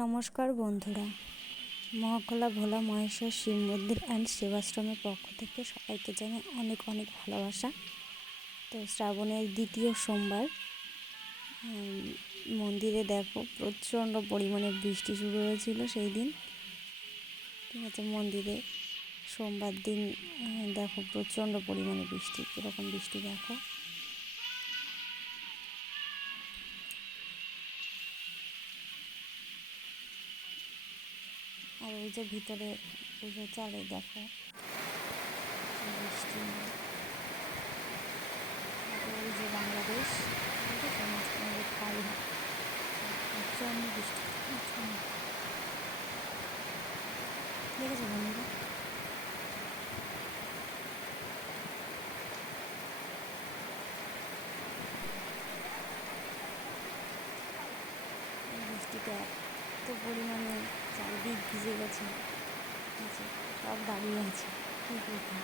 নমস্কার বন্ধুরা, মহাকলা ভোলা মহেশ্বর শিব মন্দির অ্যান্ড সেবাশ্রমের পক্ষ থেকে সবাইকে জানাই অনেক অনেক ভালোবাসা। তো শ্রাবণের দ্বিতীয় সোমবার মন্দিরে দেখো প্রচণ্ড পরিমাণে বৃষ্টি শুরু হয়েছিল সেই দিন। ঠিক আছে, মন্দিরে সোমবার দিন দেখো প্রচণ্ড পরিমাণে বৃষ্টি, কীরকম বৃষ্টি দেখো। আর ওই যে ভিতরে পুজো চালে দেখো বৃষ্টি। ওই যে বাংলাদেশ, ঠিক আছে, মাঝখানে কালীঘাট, প্রচণ্ড বৃষ্টি, প্রচণ্ড। দেখেছো বন্ধুরা? বৃষ্টিটা এত পরিমাণে চারিদিক ভিজে গেছে, সব দাঁড়িয়ে আছে, কী করবো।